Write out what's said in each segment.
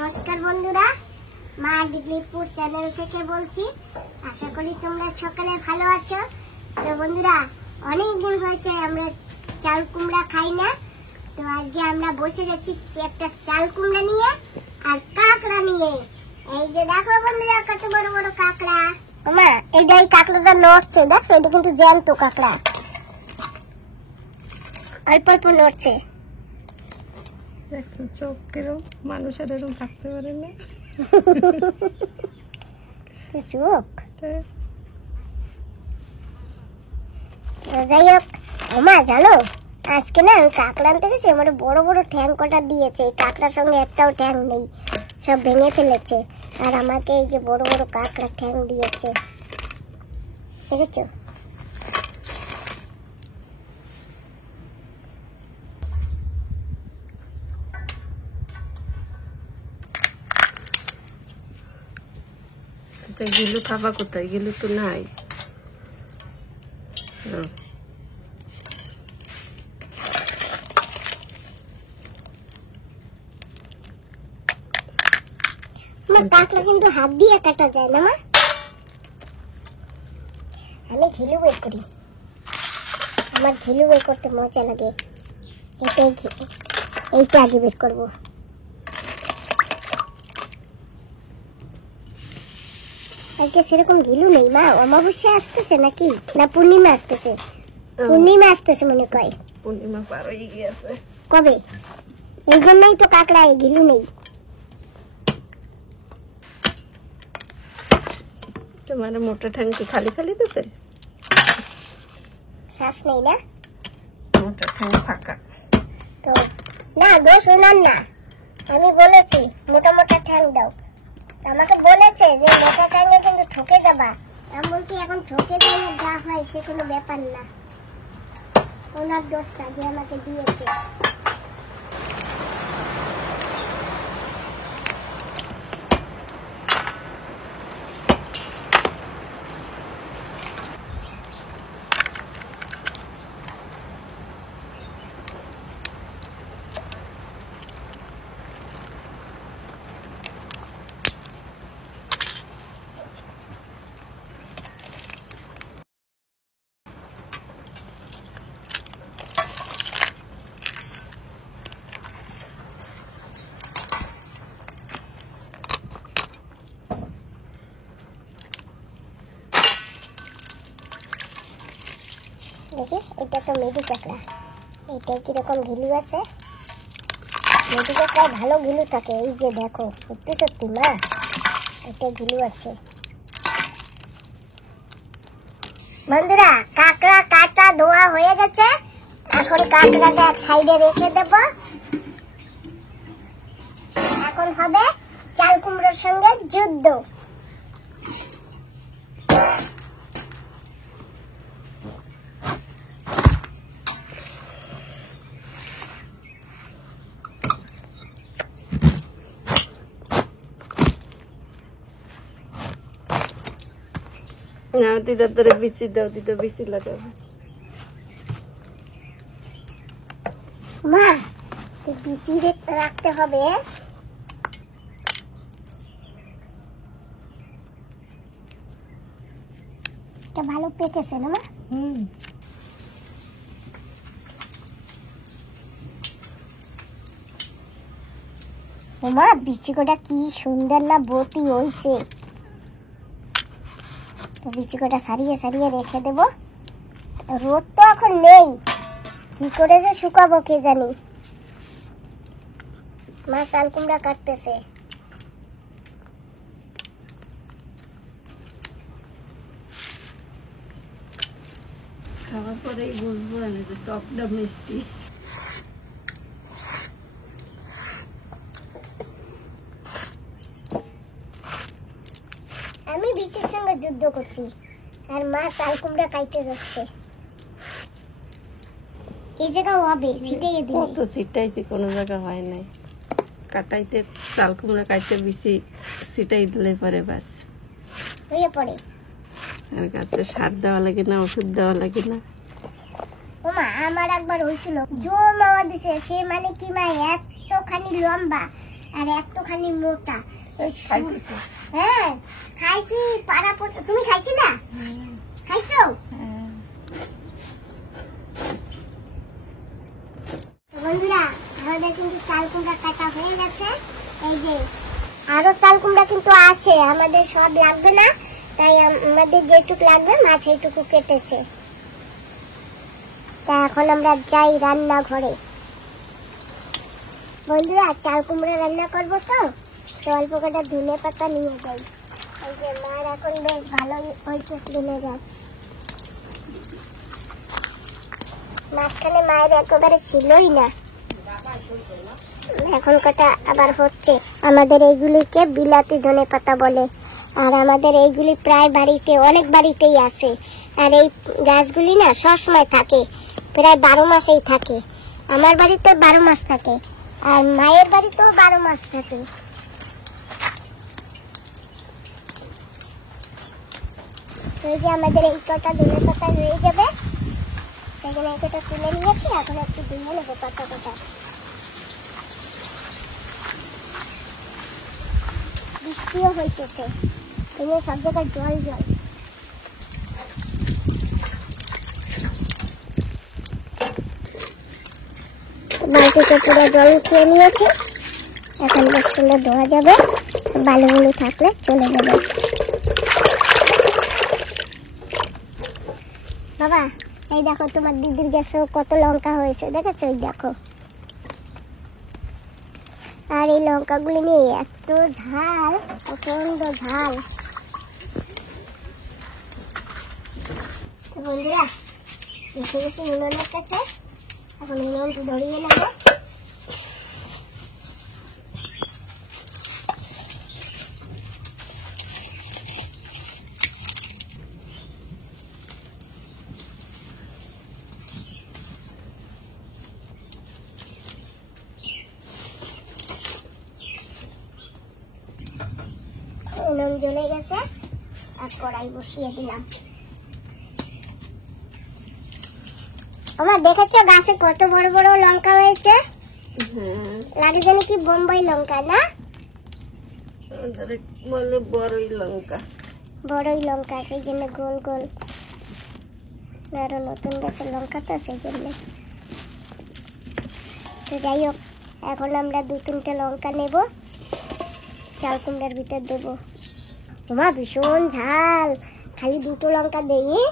নমস্কার বন্ধুরা, মা ডিগলিপুর চ্যানেল থেকে বলছি। আশা করি তোমরা সকালে ভালো আছো। তো বন্ধুরা, অনেক দিন হয়েছে আমরা চাল কুমড়া খাই না। তো আজকে আমরা বসে গেছি একটা চাল কুমড়া নিয়ে আর কাঁকড়া নিয়ে। এই যে দেখো বন্ধুরা, কত বড় বড় কাঁকড়া। মা, এই কাঁকড়াটা নড়ছে, দেখছো? এটা কিন্তু জ্যান্ত কাঁকড়া, অল্প অল্প নড়ছে। দেখছো চোখ কিরম, মানুষের এরকম থাকতে পারে না। চোখ যাই হোক, মা জানো আজকে না আমি কাঁকড়া আনতে গেছি, আমার বড় বড় ঠ্যাং কটা দিয়েছে। এই কাঁকড়ার সঙ্গে একটাও ঠ্যাং নেই, সব ভেঙে ফেলেছে। আর আমাকে এই যে বড় বড় কাঁকড়া ঠ্যাং দিয়েছে, দেখেছো? গিলু খাবা কোথায়? গিলু তো নাই। কাঁকড়া কিন্তু হাত দিয়ে কাটা যায় না মা। আমি ঘিলু বের করি, আমার ঘিলু বের করতে মজা লাগে। এইটা আগে বের করবো। আজকে সেরকম ঘিলু নেই মা। অমাবস্যা আসতেছে নাকি না পূর্ণিমা আসতেছে? পূর্ণিমা আসতেছে মনে কয়। পূর্ণিমা পার হয়ে গিয়েছে কবে? এই জন্যই তো কাঁকড়া ঘিলু নেই। তোমার মোটা ঠ্যাং কি খালি খালি দিছে? শ্বাস নেই না, মোটা ঠ্যাং ফাঁকা। তো না দোষ ওনার না, আমি বলেছি মোটা মোটা ঠ্যাং দাও। আমাকে বলেছে যে মোটা ঠ্যাঙে কিন্তু ঠকে যাবা। আমি বলছি এখন ঠকে গেলে যা হয় সে কোনো ব্যাপার না, ওনার দোষটা যে আমাকে দিয়েছে। দেখি, এটা তো মেডি কাঁকড়া। এটা কিরকম ঘিলু আছে? মেডি কাঁকড়ায় ভালো ঘিলু থাকে। এই যে দেখো, সত্যি সত্যি মা, এটা ঘিলু আছে। বন্ধুরা, কাঁকড়া কাটা ধোয়া হয়ে গেছে। এখন কাঁকড়াটা এক সাইডে রেখে দেব। এখন হবে চাল কুমড়োর সঙ্গে যুদ্ধ। না দিদা, তোরে বিচি দাও, দিদা বিচি লাগাবো। মা, সে বিচি রাখতে হবে। এটা ভালো পেকেছে না মা? মা, বিচি কটা কি সুন্দর না বতি হয়েছে। তো বিচি কটা সারিয়ে সারিয়ে রেখে দেব। রোদ তো এখন নেই, কি করে যে শুকাবো কে জানি। মা চাল কুমড়া কাটতেছে। খাওয়ার পরেই বলবো যে টকটা মিষ্টি। আমি বিচির সঙ্গে যুদ্ধ করছি আর মা চাল কুমড়া কাটতে যাচ্ছে। এই জায়গাও হবে, ছিটাই দিই। কত ছিটাইছি, কোনো জায়গা হয় নাই। কাটাইতে চাল কুমড়া কাটতে বিচি ছিটাই দিলে পরে বাস হয়ে পড়ে। আর গাছে সার দেওয়া লাগে না, ওষুধ দেওয়া লাগে না। ওমা, আমার একবার হয়েছিল জমাওয়া দিছে। সে মানে কি মা, এতখানি লম্বা আর একটুখানি মোটা। খাইছি তো। হ্যাঁ খাইছি, পাড়া পড়া। তুমি খাইছিলা? খাইছো? বন্ধুরা আমাদের কিন্তু চাল কুমড়া কাটা হয়ে গেছে। এই যে আরো চাল কুমড়া কিন্তু আছে, আমাদের সব লাগবে না, তাই আমাদের যেটুকু লাগবে মা সেইটুকু কেটেছে। তা এখন আমরা যাই রান্নাঘরে। বন্ধুরা চাল কুমড়া রান্না করবো তো অল্প কটা ধনে পাতা নিয়ে যাই। এই যে মার এখন বেশ ভালো হয়েছে ধনে গাছ। মাঝখানে মায়ের একেবারে ছিলই না, এখন কটা আবার হচ্ছে। আমাদের এইগুলিকে বিলাতি ধনে পাতা বলে, আর আমাদের এইগুলি প্রায় বাড়িতে, অনেক বাড়িতেই আছে। আর এই গাছগুলি না সবসময় থাকে, প্রায় 12 মাসেই থাকে। আমার বাড়িতে 12 মাস থাকে, আর মায়ের বাড়িতেও 12 মাস থাকে। এই যে আমাদের এই কটা ধনে পাতা হয়ে যাবে, সেখানে এই কটা তুলে নিয়েছি। এখন একটু ধুয়ে নেবো পাতা কটা। বৃষ্টিও হইতেছে, সব জায়গায় জল জল। বালতিতে পুরো জল খেয়ে নিয়েছে, এখন বেশ সুন্দর ধোয়া যাবে, বালুগুলো থাকলে চলে যাবে। বাবা এই দেখো তোমার দিদির গাছেও কত লঙ্কা হয়েছে, দেখেছো? এই দেখো। আর এই লঙ্কাগুলি নিয়ে এত ঝাল, প্রচন্ড ঝাল। বন্ধুরা এসে গেছি উনুনের কাছে, এখন উনুনটা ধরিয়ে নেবো। উনুন জ্বলে গেছে, আর কড়াই বসিয়ে দিলাম। আমার দেখেছো গাছে কত বড় বড় লঙ্কা হয়েছে? লাগে যেন কি বোম্বাই লঙ্কা না? বড়ই লঙ্কা, বড়ই লঙ্কা, সেই জন্য গোল গোল। আরো নতুন গাছের লঙ্কা তো, সেই জন্য। তো যাই হোক, এখন আমরা 2-3টে লঙ্কা নেব, চাল কুমড়ার ভিতর দেবো। ওমা ভীষণ ঝাল, খালি 2টো লঙ্কা দেই।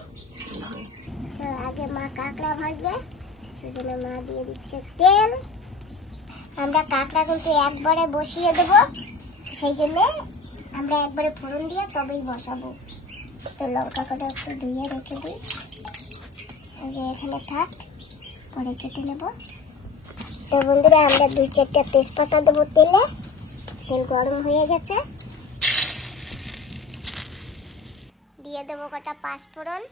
আগে মা কাঁকড়া ভাজবে, সেজন্য মা দিয়ে দিচ্ছে তেল। আমরা কাঁকড়া কিন্তু একবারে বসিয়ে দেব, সেই জন্য আমরা একবারে ফোড়ন দিয়ে তবেই বসাবো। তো লঙ্কা কটা একটু ধুয়ে রেখে দিই, যে এখানে থাক, পরে কেটে নেব। তো বন্ধুরা আমরা 2-4টা তেজপাতা দেবো তেলে। তেল গরম হয়ে গেছে, দিয়ে দেবো কটা পাঁচফোড়ন।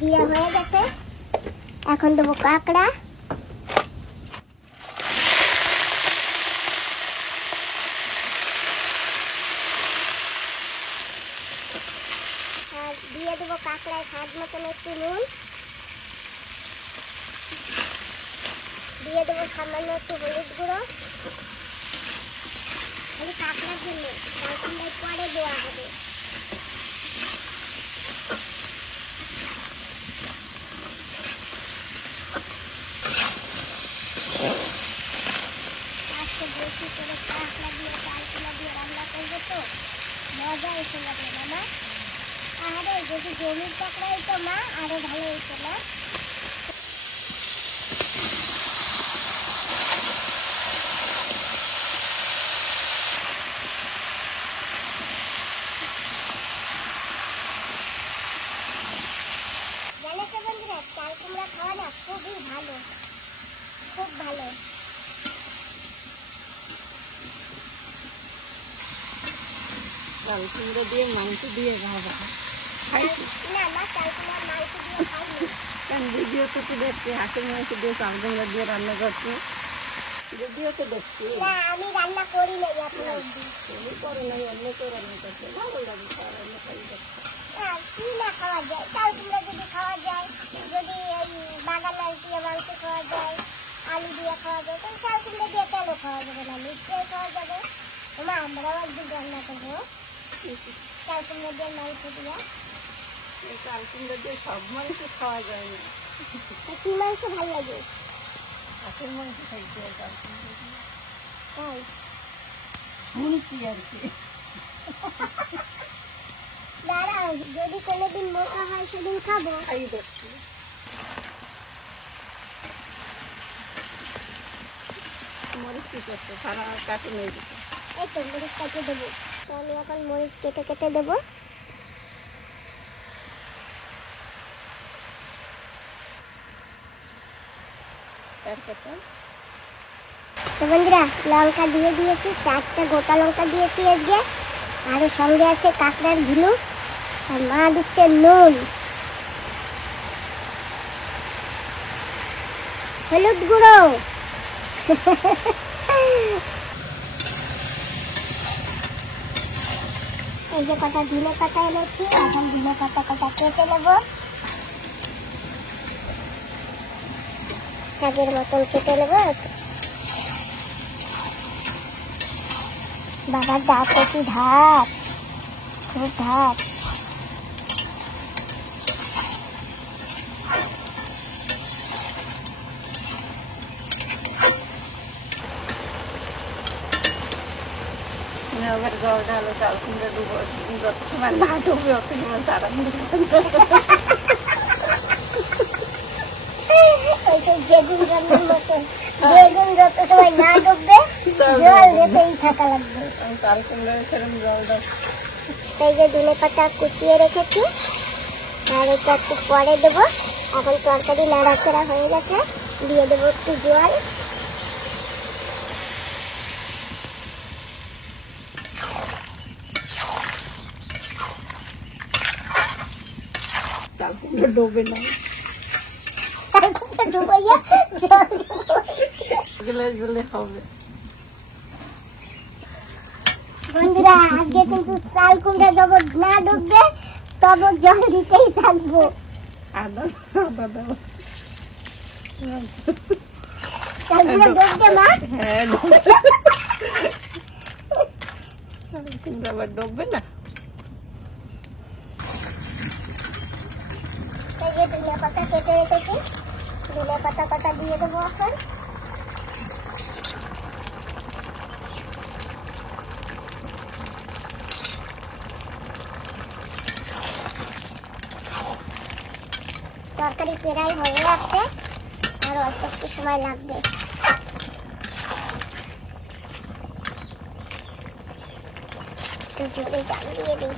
দিয়ে হয়ে গেছে, এখন দেবো কাঁকড়া। আর দিয়ে দেবো কাঁকড়ায় স্বাদ মতন একটু নুন, দিয়ে দেবো সামান্য একটু হলুদ গুঁড়ো, খালি কাঁকড়ার জন্য, চাল পরে দেওয়া হবে। আজকে বেশি করে কাঁকড়া দিয়ে চাল কুমড়া দিয়ে রান্না করবো তো মজা এসে যাবে না? আরে যদি জমির কাঁকড়া হইতো মা আরো ভালো হইতো না? চাল কুমড়া খাওয়া না খুবই ভালো, খুব ভালো। চাল কুমড়ো দিয়ে মাংস দিয়ে ভাজা খাইছি না মা, চাল কুমড়া মাংস দিয়ে খাইনি। কারণ ভিডিও তো দেখছি হাঁসের মাংস দিয়ে চাল কুমড়া দিয়ে রান্না করছে, ভিডিও তো দেখছি। না আমি রান্না করি নাই এখনো অবধি। তুমি করো নাই, অন্য কেউ রান্না করছে, ভালো লাগে রান্না করি। কি না খাওয়া যায়, চাল কুমড়া যদি খাওয়া যায়, যদি বাগান আলু দিয়ে মাংস খাওয়া যায়, আলু দিয়ে খাওয়া যায়, তাহলে চাল কুমড়া দিয়ে কেন খাওয়া যাবে না? নিশ্চয়ই খাওয়া যাবে। মা আমরাও একদিন রান্না করবো চাল কুমড়া দিয়ে মাংস দিয়ে। চাল কুমড়া দিয়ে সব মাংস খাওয়া যায় না। কি মাংস ভালো লাগে? হাঁসের মাংস খাইতে হয় চাল কুমড়া দিয়ে। তাই শুনছি আর কি। দাঁড়াও, যদি কোনোদিন মোটা হয় সেদিন খাবো। খাই দেখছি। মরিচ কি করছে? সারা কাটে নিয়ে দিতে। এই তো মরিচ কেটে দেবো। তো আমি এখন মরিচ কেটে কেটে দেবো। তারপর তো বন্ধুরা লঙ্কা দিয়ে দিয়েছি, 4টে গোটা লঙ্কা দিয়েছি আজকে। আর এর সঙ্গে আছে কাঁকড়ার ঝিনুক, আর মা দিচ্ছে নুন, হলুদ গুঁড়ো। এই যে কটা ধনে পাতা এনেছি, এখন ধনে পাতা কটা কেটে নেবো, শাকের মতন কেটে নেবো। বাবার দাঁত কি ধাপ, খুব ধাপ। আবার জল ঢালো, চাল কুমড়া ডুবো, যত সময় না ডুববে অত সময় তারা ওইসব বেগুন রান্নার মতো, বেগুন যত সময় না ডুববে জল দিতেই থাকা লাগবে। চাল কুমড়া সেরকম জল দাও। এই যে ধনে পাতা কুচিয়ে রেখেছি, আর এটা একটু পরে দেবো। এখন তরকারি নাড়াচাড়া হয়ে গেছে, দিয়ে দেবো একটু জল। চাল কুমড়া ডোবে না, ডুবাইয়া জল গেলে গেলে হবে। বন্ধুরা আজকে কিন্তু চাল কুমড়া যব না ডুববে তব জল দিতেই থাকবো। আদা আদা দাও। চাল কুমড়া ডুববে মা? হ্যাঁ চাল কুমড়া আবার ডুববে না। এই যে ধনে পাতা কেটে রেখেছি, ধনে পাতা কটা দিয়ে দেবো এখন। তরকারি প্রায় হয়ে আসছে, আর অল্প একটু সময় লাগবে। একটু জোরে জাল দিয়ে দিই।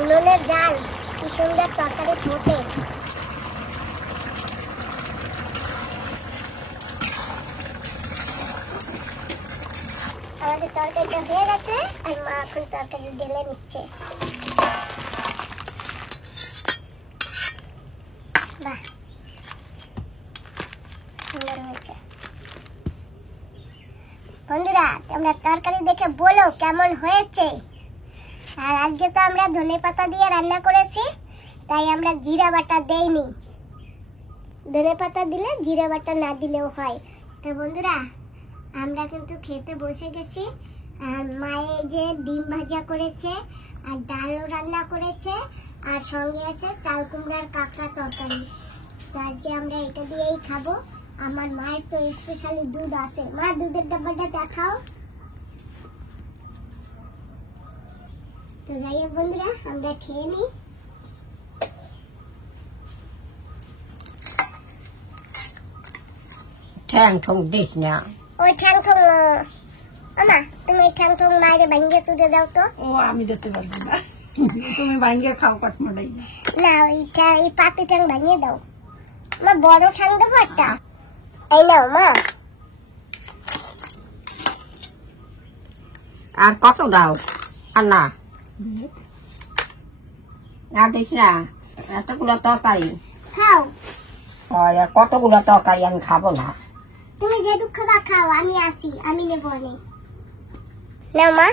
উনুনের জাল কি সুন্দর তরকারি ফোটে। আমাদের তরকারিটা হয়ে গেছে, আর মা এখন তরকারি ঢেলে নিচ্ছে। বাহ, সুন্দর হয়েছে। বন্ধুরা তোমরা তরকারি দেখে বলো কেমন হয়েছে। আর আজকে তো আমরা ধনে পাতা দিয়ে রান্না করেছি, তাই আমরা জিরা বাটা দেইনি। ধনে পাতা দিলে জিরা বাটা না দিলেও হয়। তো বন্ধুরা আমরা কিন্তু খেতে বসে গেছি। আর মায়ে যে ডিম ভাজা করেছে, আর ডালও রান্না করেছে, আর সঙ্গে আছে চাল কুমড়ার কাঁকড়া তরকারি। তো আজকে আমরা এটা দিয়েই খাবো। আমার মায়ের তো স্পেশালি দুধ আছে। মা দুধের ডাব্বাটা দেখাও। তো যাই হোক বন্ধুরা আমরা খেয়ে নিই। ঠ্যাং ঠং দিস না। ওই ঠ্যাং ঠং আমা, তুমি ওই ঠ্যাং ঠং মায়ের ভাঙ্গে চুড়ে দাও তো। ও আমি দিতে পারবো না, তুমি ভাঙ্গে খাও কাঠমাটাই। না এই পাতি ঠ্যাং ভাঙিয়ে দাও। মা বড় ঠ্যাং দেবো একটা। এই নাও মা। আর কত দাও? আর না আর দিস না, এতগুলো তরকারি। খাও। আর কতগুলো তরকারি আমি খাবো না। যেটুক খাবা খাও, আমি আছি, আমি নেবো অনেক। নাও মা,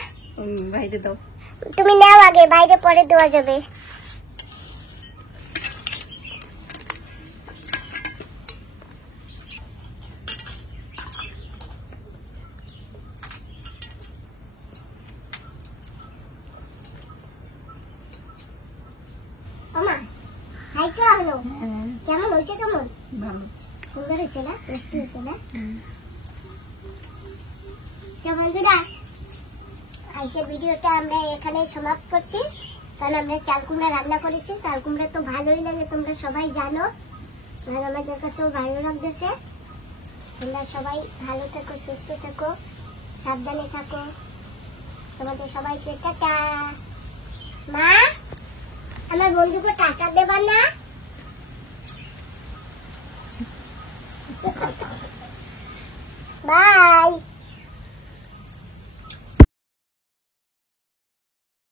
বাইরে দাও। তুমি নাও আগে, বাইরে পরে দেওয়া যাবে। ওমা, খাইছো এখনো? কেমন হয়েছে? কেমন সুন্দর হয়েছে না? টেস্টি হয়েছে না? তো বন্ধুরা, আজকের ভিডিওটা আমরা এখানে সমাপ্ত করছি, কারণ আমরা চাল কুমড়া রান্না করেছি। চাল কুমড়া তো ভালোই লাগে, তোমরা সবাই জানো, আর আমাদের কাছেও ভালো লাগতেছে। তোমরা সবাই ভালো থেকো, সুস্থ থেকো, সাবধানে থাকো। তোমাদের সবাইকে টাটা। মা, আমার বন্ধুকে টাটা দেবা না? বাই।